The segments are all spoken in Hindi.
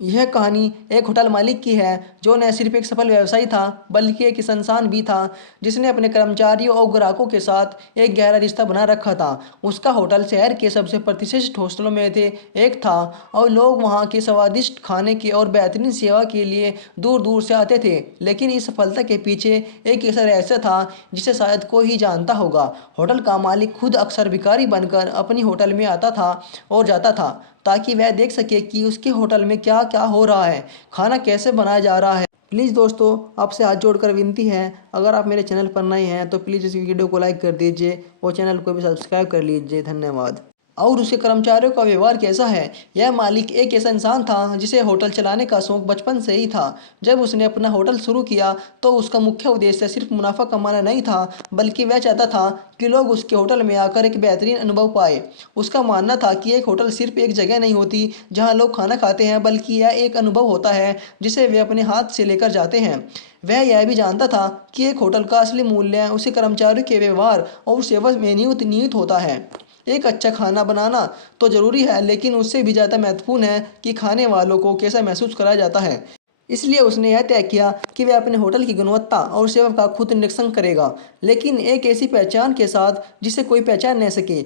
यह कहानी एक होटल मालिक की है जो न सिर्फ एक सफल व्यवसायी था बल्कि एक इंसान भी था जिसने अपने कर्मचारियों और ग्राहकों के साथ एक गहरा रिश्ता बना रखा था। उसका होटल शहर के सबसे प्रतिष्ठित हॉस्टलों में से एक था और लोग वहां के स्वादिष्ट खाने के और बेहतरीन सेवा के लिए दूर दूर से आते थे। लेकिन इस सफलता के पीछे एक ऐसा रहस्य था जिसे शायद कोई ही जानता होगा। होटल का मालिक खुद अक्सर भिखारी बनकर अपनी होटल में आता था और जाता था ताकि वह देख सके कि उसके होटल में क्या क्या हो रहा है, खाना कैसे बनाया जा रहा है। प्लीज़ दोस्तों, आपसे हाथ जोड़कर विनती है, अगर आप मेरे चैनल पर नए हैं तो प्लीज़ इस वीडियो को लाइक कर दीजिए और चैनल को भी सब्सक्राइब कर लीजिए। धन्यवाद। और उसके कर्मचारियों का व्यवहार कैसा है। यह मालिक एक ऐसा इंसान था जिसे होटल चलाने का शौक बचपन से ही था। जब उसने अपना होटल शुरू किया तो उसका मुख्य उद्देश्य सिर्फ मुनाफा कमाना नहीं था, बल्कि वह चाहता था कि लोग उसके होटल में आकर एक बेहतरीन अनुभव पाए। उसका मानना था कि एक होटल सिर्फ एक जगह नहीं होती जहां लोग खाना खाते हैं, बल्कि यह एक अनुभव होता है जिसे वे अपने हाथ से लेकर जाते हैं। वह यह भी जानता था कि एक होटल का असली मूल्य उसके कर्मचारियों के व्यवहार और सेवा में निहित होता है। एक अच्छा खाना बनाना तो ज़रूरी है, लेकिन उससे भी ज़्यादा महत्वपूर्ण है कि खाने वालों को कैसा महसूस कराया जाता है। इसलिए उसने यह तय किया कि वह अपने होटल की गुणवत्ता और सेवा का खुद निरीक्षण करेगा, लेकिन एक ऐसी पहचान के साथ जिसे कोई पहचान न सके।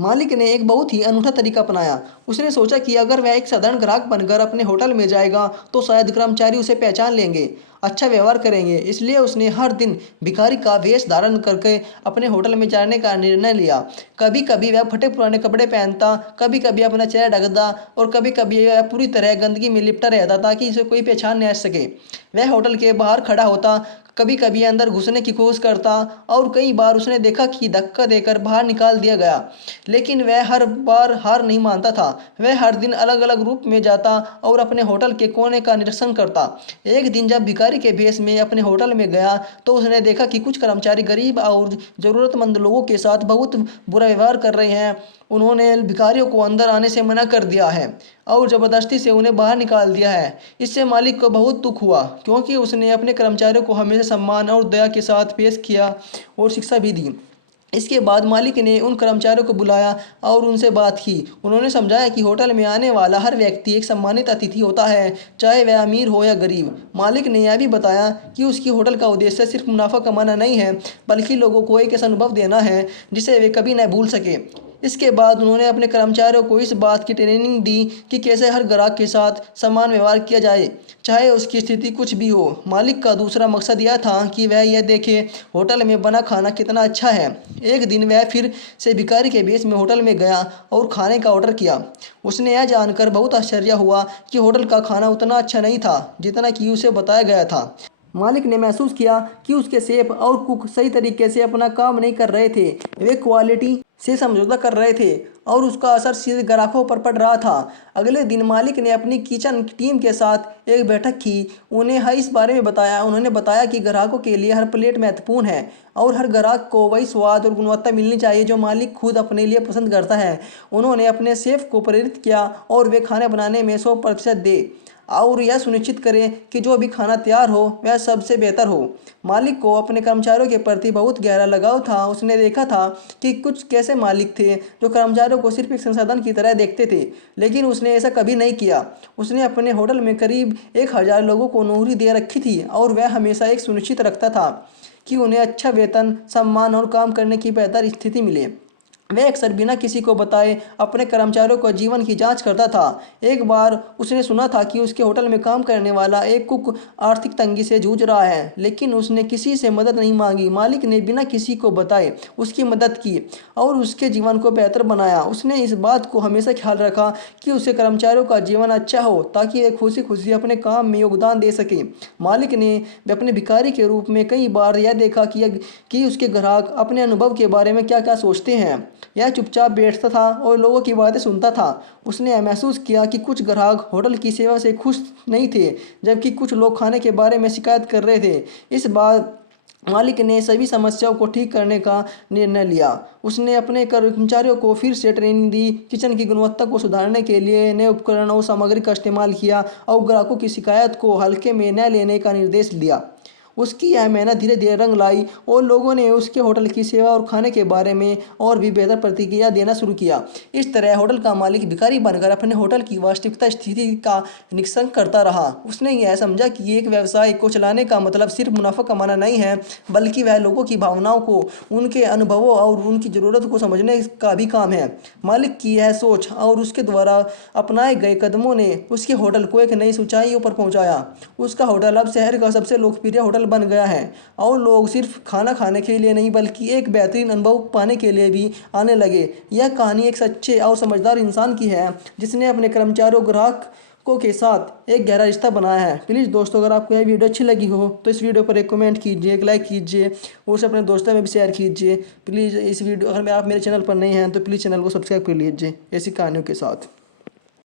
मालिक ने एक बहुत ही अनूठा तरीका अपनाया। उसने सोचा कि अगर वह एक साधारण ग्राहक बनकर अपने होटल में जाएगा तो शायद कर्मचारी उसे पहचान लेंगे, अच्छा व्यवहार करेंगे। इसलिए उसने हर दिन भिखारी का वेश धारण करके अपने होटल में जाने का निर्णय लिया। कभी कभी वह फटे पुराने कपड़े पहनता, कभी कभी अपना चेहरा ढकता और कभी कभी वह पूरी तरह गंदगी में लिपटा रहता ताकि इसे कोई पहचान न सके। वह होटल के बाहर खड़ा होता, कभी कभी अंदर घुसने की कोशिश करता और कई बार उसने देखा कि धक्का देकर बाहर निकाल दिया गया। लेकिन वह हर बार हार नहीं मानता था। वह हर दिन अलग अलग रूप में जाता और अपने होटल के कोने का निरीक्षण करता। एक दिन जब भिखारी के भेष में अपने होटल में गया तो उसने देखा कि कुछ कर्मचारी गरीब और ज़रूरतमंद लोगों के साथ बहुत बुरा व्यवहार कर रहे हैं। उन्होंने भिखारियों को अंदर आने से मना कर दिया है और ज़बरदस्ती से उन्हें बाहर निकाल दिया है। इससे मालिक को बहुत दुख हुआ, क्योंकि उसने अपने कर्मचारियों को हमेशा सम्मान और दया के साथ पेश किया और शिक्षा भी दी। इसके बाद मालिक ने उन कर्मचारियों को बुलाया और उनसे बात की। उन्होंने समझाया कि होटल में आने वाला हर व्यक्ति एक सम्मानित अतिथि होता है, चाहे वह अमीर हो या गरीब। मालिक ने यह भी बताया कि उसकी होटल का उद्देश्य सिर्फ मुनाफा कमाना नहीं है, बल्कि लोगों को एक ऐसा अनुभव देना है जिसे वे कभी न भूल सके। इसके बाद उन्होंने अपने कर्मचारियों को इस बात की ट्रेनिंग दी कि कैसे हर ग्राहक के साथ समान व्यवहार किया जाए, चाहे उसकी स्थिति कुछ भी हो। मालिक का दूसरा मकसद यह था कि वह यह देखे होटल में बना खाना कितना अच्छा है। एक दिन वह फिर से भिखारी के भेष में होटल में गया और खाने का ऑर्डर किया। उसने यह जानकर बहुत आश्चर्य हुआ कि होटल का खाना उतना अच्छा नहीं था जितना कि उसे बताया गया था। मालिक ने महसूस किया कि उसके शेफ और कुक सही तरीके से अपना काम नहीं कर रहे थे। वे क्वालिटी से समझौता कर रहे थे और उसका असर सीधे ग्राहकों पर पड़ रहा था। अगले दिन मालिक ने अपनी किचन टीम के साथ एक बैठक की। इस बारे में बताया उन्होंने बताया कि ग्राहकों के लिए हर प्लेट महत्वपूर्ण है और हर ग्राहक को वही स्वाद और गुणवत्ता मिलनी चाहिए जो मालिक खुद अपने लिए पसंद करता है। उन्होंने अपने शेफ को प्रेरित किया और वे खाने बनाने में 100% दे और यह सुनिश्चित करें कि जो भी खाना तैयार हो वह सबसे बेहतर हो। मालिक को अपने कर्मचारियों के प्रति बहुत गहरा लगाव था। उसने देखा था कि कुछ कैसे मालिक थे जो कर्मचारियों को सिर्फ एक संसाधन की तरह देखते थे, लेकिन उसने ऐसा कभी नहीं किया। उसने अपने होटल में करीब 1000 लोगों को नौकरी दे रखी थी और वह हमेशा एक सुनिश्चित रखता था कि उन्हें अच्छा वेतन, सम्मान और काम करने की बेहतर स्थिति मिले। वह अक्सर बिना किसी को बताए अपने कर्मचारियों को जीवन की जांच करता था। एक बार उसने सुना था कि उसके होटल में काम करने वाला एक कुक आर्थिक तंगी से जूझ रहा है, लेकिन उसने किसी से मदद नहीं मांगी। मालिक ने बिना किसी को बताए उसकी मदद की और उसके जीवन को बेहतर बनाया। उसने इस बात को हमेशा ख्याल रखा कि उसके कर्मचारियों का जीवन अच्छा हो ताकि वे खुशी खुशी अपने काम में योगदान दे सके। मालिक ने अपने भिखारी के रूप में कई बार यह देखा कि उसके ग्राहक अपने अनुभव के बारे में क्या क्या सोचते हैं। यह चुपचाप बैठता था और लोगों की बातें सुनता था। उसने यह महसूस किया कि कुछ ग्राहक होटल की सेवा से खुश नहीं थे, जबकि कुछ लोग खाने के बारे में शिकायत कर रहे थे। इस बार मालिक ने सभी समस्याओं को ठीक करने का निर्णय लिया। उसने अपने कर्मचारियों को फिर से ट्रेनिंग दी, किचन की गुणवत्ता को सुधारने के लिए नए उपकरण और सामग्री का इस्तेमाल किया और ग्राहकों की शिकायत को हल्के में न लेने का निर्देश दिया। उसकी यह मेहनत धीरे धीरे रंग लाई और लोगों ने उसके होटल की सेवा और खाने के बारे में और भी बेहतर प्रतिक्रिया देना शुरू किया। इस तरह होटल का मालिक भिखारी बनकर अपने होटल की वास्तविकता स्थिति का निरीक्षण करता रहा। उसने यह समझा कि एक व्यवसाय को चलाने का मतलब सिर्फ मुनाफा कमाना नहीं है, बल्कि वह लोगों की भावनाओं को, उनके अनुभवों और उनकी ज़रूरत को समझने का भी काम है। मालिक की यह सोच और उसके द्वारा अपनाए गए कदमों ने उसके होटल को एक नई ऊंचाइयों पर पहुंचाया। उसका होटल अब शहर का सबसे लोकप्रिय होटल बन गया है और लोग सिर्फ खाना खाने के लिए नहीं बल्कि एक बेहतरीन अनुभव पाने के लिए भी आने लगे। यह कहानी एक सच्चे और समझदार इंसान की है जिसने अपने कर्मचारियों, ग्राहकों के साथ एक गहरा रिश्ता बनाया है। प्लीज़ दोस्तों, अगर आपको यह वीडियो अच्छी लगी हो तो इस वीडियो पर एक कमेंट कीजिए, एक लाइक कीजिए और उसे अपने दोस्तों में भी शेयर कीजिए। प्लीज़ इस वीडियो, अगर आप मेरे चैनल पर नहीं हैं तो प्लीज़ चैनल को सब्सक्राइब कर लीजिए ऐसी कहानियों के साथ।